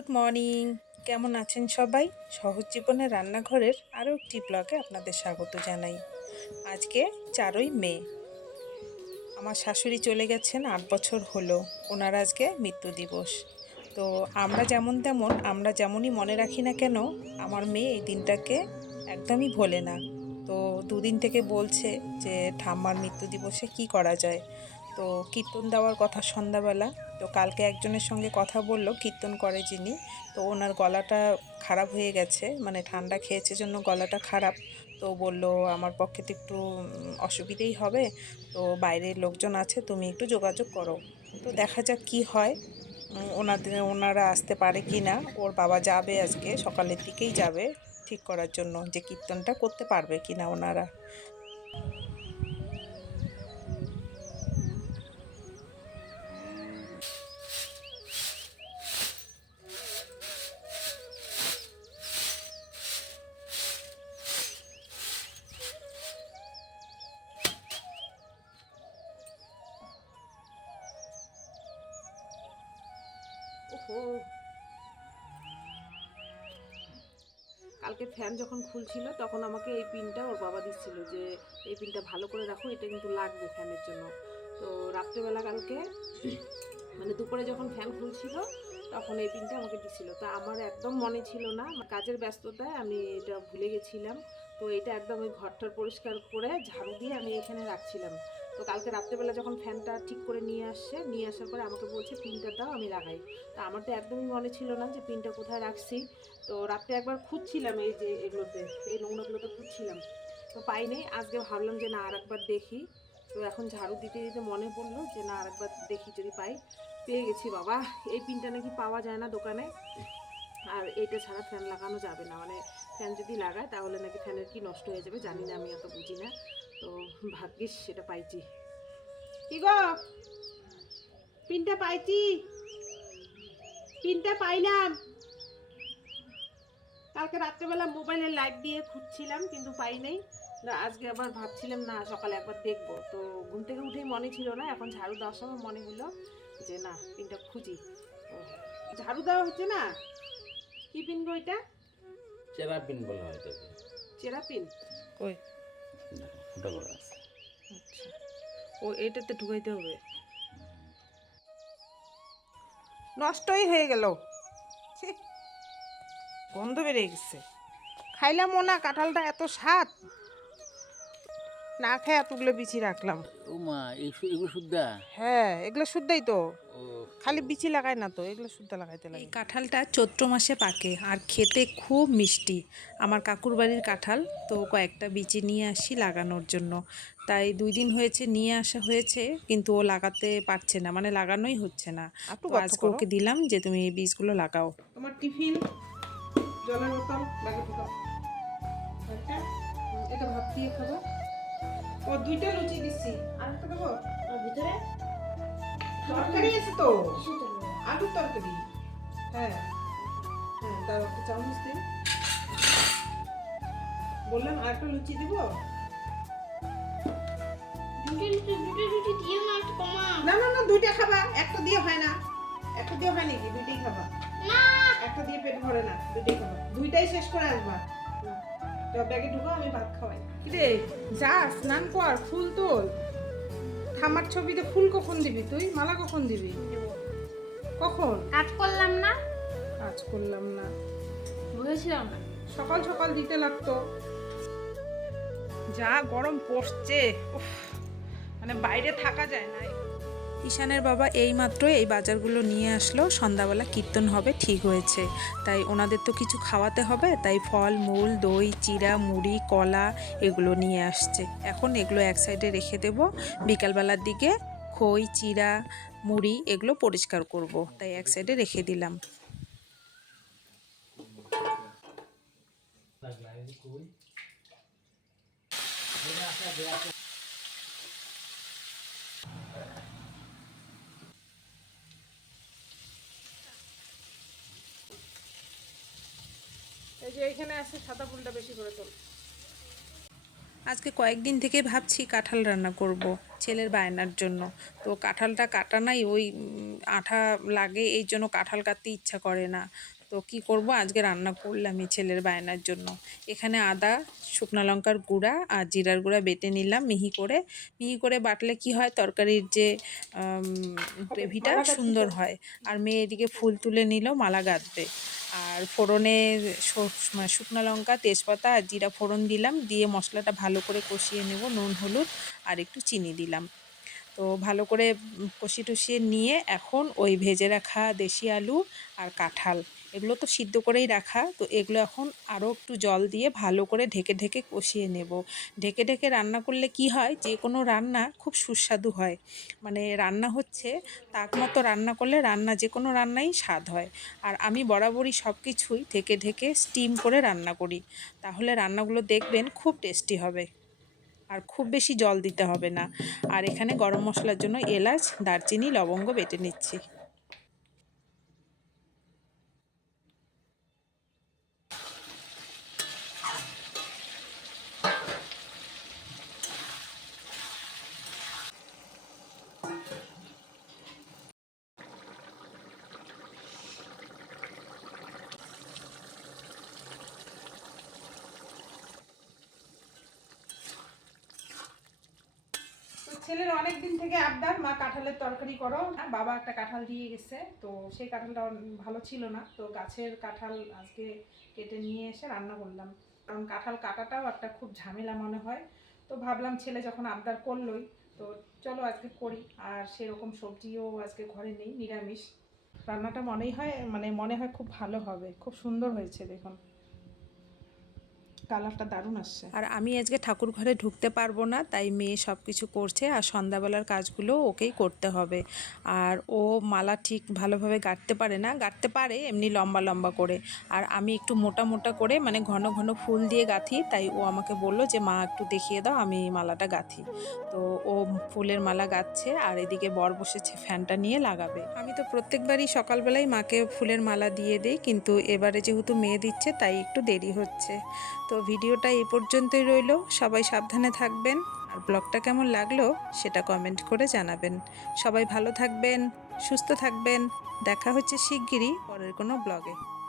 Good morning. কেমন আছেন সবাই? সহজ জীবনের রান্নাঘরের আরও একটি ব্লগে আপনাদের স্বাগত জানাই। আজকে চারই মে। আমার শাশুড়ি চলে গেছেন আট বছর হলো। ওনার আজকে মৃত্যু দিবস। তো আমরা যেমন তেমন, আমরা যেমনই মনে রাখি না কেন, আমার মেয়ে এই দিনটাকে একদমই ভোলে না। তো দুদিন থেকে বলছে যে, ঠাম্মার মৃত্যু দিবসে কি করা যায়? তো কীর্তন দেওয়ার কথা সন্ধ্যাবেলা। তো কালকে একজনের সঙ্গে কথা বলল, কীর্তন করে যিনি। তো ওনার গলাটা খারাপ হয়ে গেছে মানে ঠান্ডা খেয়েছে জন্য গলাটা খারাপ। তো বলল, আমার পক্ষে তো একটু অসুবিধেই হবে। তো বাইরের লোকজন আছে, তুমি একটু যোগাযোগ করো। তো দেখা যাক কি হয় ওনাদের, ওনারা আসতে পারে কি না। ওর বাবা যাবে আজকে, সকালের দিকেই যাবে ঠিক করার জন্য যে কীর্তনটা করতে পারবে কি না ওনারা। কালকে ফ্যান যখন খুলছিল, তখন আমাকে এই পিনটা ওর বাবা দিচ্ছিল যে, এই পিনটা ভালো করে রাখো, এটা কিন্তু লাগবে ফ্যানের জন্য। তো রাত্রেবেলা কালকে মানে দুপুরে যখন ফ্যান খুলছিল, তখন এই পিনটা আমাকে দিছিল তা আমার একদম মনে ছিল না কাজের ব্যস্ততায় আমি এটা ভুলে গেছিলাম। তো এটা একদম ওই ঘরটার পরিষ্কার করে ঝাড়ু দিয়ে আমি এখানে রাখছিলাম। তো কালকে রাত্রেবেলা যখন ফ্যানটা ঠিক করে নিয়ে আসছে নিয়ে আসার পরে আমাকে বলছে, পিনটা দাও, আমি লাগাই। তা আমার তো একদমই মনে ছিল না যে পিনটা কোথায় রাখছি। তো রাত্রে একবার খুঁজছিলাম এই যে এগুলোতে, এই নোংরাগুলোতে খুঁজছিলাম। তো পাইনি আজকে ভাবলাম যে না আর একবার দেখি। তো এখন ঝাড়ু দিতে দিতে মনে পড়ল যে না আর একবার দেখি যদি পাই। পেয়ে গেছি বাবা, এই পিনটা নাকি পাওয়া যায় না দোকানে। আর এটা ছাড়া ফ্যান লাগানো যাবে না। মানে ফ্যান যদি লাগায়, তাহলে নাকি ফ্যানের কি নষ্ট হয়ে যাবে জানি না, আমি অত বুঝি না। তো ভাগ্যিস সেটা পাইছি। কি গো? পিনটা পাইছি? পিনটা পাইলাম। কালকে রাত্রেবেলা মোবাইলের লাইট দিয়ে খুঁজছিলাম কিন্তু পাই নাই। আজকে আবার ভাবছিলাম না সকালে একবার দেখব। তো ঘুম থেকে উঠেই মনে ছিল না এখন ঝাড়ু দেওয়ার সময় মনে হলো যে না পিনটা খুঁজি। ও, ঝাড়ু দেওয়া হচ্ছে না? কি পিন গো এটা? চেরাপিন বলা হয় চেরা পিন ওই করা আছে। আচ্ছা। ও এটাতে ঢুকাইতে হবে। নষ্টই হয়ে গেল। গন্ধ বেড়ে গেছে। খাইলাম না, কাঁঠালটা এত স্বাদ। না খেয়ে এতগুলো বিচি রাখলাম। ও মা এই সু- এগুলো শুদ্ধা? হ্যাঁ এগুলো শুদ্ধই তো। খালি বিচি লাগায় না তো এগুলো শুদ্ধ লাগাইতে লাগে। এই কাঁঠালটা চৈত্র মাসে পাকে আর খেতে খুব মিষ্টি। আমার কাকুর বাড়ির কাঁঠাল তো কয়েকটা বিচি নিয়ে আসি লাগানোর জন্য। তাই দুই দিন হয়েছে নিয়ে আসা হয়েছে কিন্তু ও লাগাতে পারছে না মানে লাগানোই হচ্ছে না। আজকে ওকে দিলাম যে তুমি এই বীজগুলো লাগাও। তোমার টিফিন জলের বোতল ব্যাগে ঢুকাও এটা ভাত দিয়ে খাব। ও দুইটা লুচি দিচ্ছি আর একটা দেবো? ভিতরে? তরকারি আছে তো। আলুর তরকারি। হ্যাঁ। হ্যাঁ তার একটা চামচ দিন বললাম আর একটা লুচি দিব? না কমা না না না দুইটা খাবা। একটা দিয়ে হয় না। একটা দিয়ে হয় নাকি? দুইটাই খাবা। একটা দিয়ে পেট ভরে না। দুইটাই খাবা। দুইটাই শেষ করে আসবা। ব্যাগে ঢুকো আমি ভাত খাওয়াই। কিরে যা স্নান কর ফুল তোল। থামার ছবিতে ফুল কখন দিবি তুই? মালা কখন দিবি? কখন? কাজ করলাম না। কাজ করলাম না। বুঝেছিলাম না। সকাল সকাল দিতে লাগতো। যা গরম পড়ছে। উফ, মানে বাইরে থাকা যায় না। ঈশানের বাবা এইমাত্র এই বাজারগুলো নিয়ে আসলো। সন্ধ্যাবেলা কীর্তন হবে, ঠিক হয়েছে। তাই ওনাদের তো কিছু খাওয়াতে হবে, তাই ফল, মূল, দই, চিরা, মুড়ি, কলা এগুলো নিয়ে আসছে। এখন এগুলো এক সাইডে রেখে দেব। বিকালবেলার দিকে খই, চিরা, মুড়ি এগুলো পরিষ্কার করব। তাই এক সাইডে রেখে দিলাম। যে এখানে আছে সাদা ফুলটা বেশি করে তোল। আজকে কয়েকদিন থেকে ভাবছি কাঁঠাল রান্না করব ছেলের বায়নার জন্য। তো কাঁঠালটা কাটা নাই, ওই আঠা লাগে, এই জন্য কাঁঠাল কাটতে ইচ্ছা করে না। তো কি করব? আজকে রান্না করলাম করলামই ছেলের বায়নার জন্য। এখানে আদা শুকনো লঙ্কার গুঁড়া আর জিরার গুঁড়া বেটে নিলাম মিহি করে। মিহি করে বাটলে কি হয়? তরকারির যে গ্রেভিটা সুন্দর হয়। আর মেয়ে এদিকে ফুল তুলে নিল মালা গাঁথবে। আর ফোড়নে মানে শুকনো লঙ্কা তেজপাতা আর জিরা ফোড়ন দিলাম। দিয়ে মশলাটা ভালো করে কষিয়ে নেব নুন হলুদ আর একটু চিনি দিলাম। তো ভালো করে কষি টষিয়ে নিয়ে এখন ওই ভেজে রাখা দেশি আলু আর কাঁঠাল। এগুলো তো সিদ্ধ করেই রাখা, তো এগুলো এখন আরও একটু জল দিয়ে ভালো করে ঢেকে ঢেকে কষিয়ে নেব। ঢেকে ঢেকে রান্না করলে কি হয়, যে কোনো রান্না খুব সুস্বাদু হয়। মানে রান্না হচ্ছে, তাক মতো রান্না করলে রান্না যে কোনো রান্নাই স্বাদ হয়। আর আমি বরাবরই সব কিছুই ঢেকে ঢেকে স্টিম করে রান্না করি। তাহলে রান্নাগুলো দেখবেন খুব টেস্টি হবে। আর খুব বেশি জল দিতে হবে না। আর এখানে গরম মশলার জন্য এলাচ, দারচিনি, লবঙ্গ বেটে নিচ্ছি। ছেলের অনেক দিন থেকে আবদার, মা কাঁঠালের তরকারি করো। বাবা একটা কাঁঠাল দিয়ে গেছে, তো সেই কাঁঠালটা ভালো ছিল না। তো গাছের কাঁঠাল আজকে কেটে নিয়ে এসে রান্না করলাম। কারণ কাঁঠাল কাটাটাও একটা খুব ঝামেলা মনে হয়। তো ভাবলাম ছেলে যখন আবদার করলোই তো চলো আজকে করি। আর সেরকম সবজিও আজকে ঘরে নেই, নিরামিষ। রান্নাটা মনেই হয় মানে মনে হয় খুব ভালো হবে, খুব সুন্দর হয়েছে দেখুন। কালারটা দারুণ আসছে। আর আমি আজকে ঠাকুর ঘরে ঢুকতে পারব না, তাই মেয়ে সব কিছু করছে আর সন্ধ্যাবেলার কাজগুলো ওকেই করতে হবে। আর ও মালা ঠিক ভালোভাবে গাঁটতে পারে না, গাঁটতে পারে এমনি লম্বা লম্বা করে। আর আমি একটু মোটা মোটা করে মানে ঘন ঘন ফুল দিয়ে গাঁথি, তাই ও আমাকে বলল যে, মা, একটু দেখিয়ে দাও, আমি মালাটা গাঁথি। তো ও ফুলের মালা গাঁথছে আর এদিকে বর বসেছে ফ্যানটা নিয়ে লাগাবে। আমি তো প্রত্যেকবারই সকালবেলায় মাকে ফুলের মালা দিয়ে দিই, কিন্তু এবারে যেহেতু মেয়ে দিচ্ছে, তাই একটু দেরি হচ্ছে। তো ভিডিওটা এই পর্যন্তই রইল। সবাই সাবধানে থাকবেন। আর ব্লগটা কেমন লাগল সেটা কমেন্ট করে জানাবেন। সবাই ভালো থাকবেন, সুস্থ থাকবেন। দেখা হচ্ছে শিগগিরই পরের কোনো ব্লগে।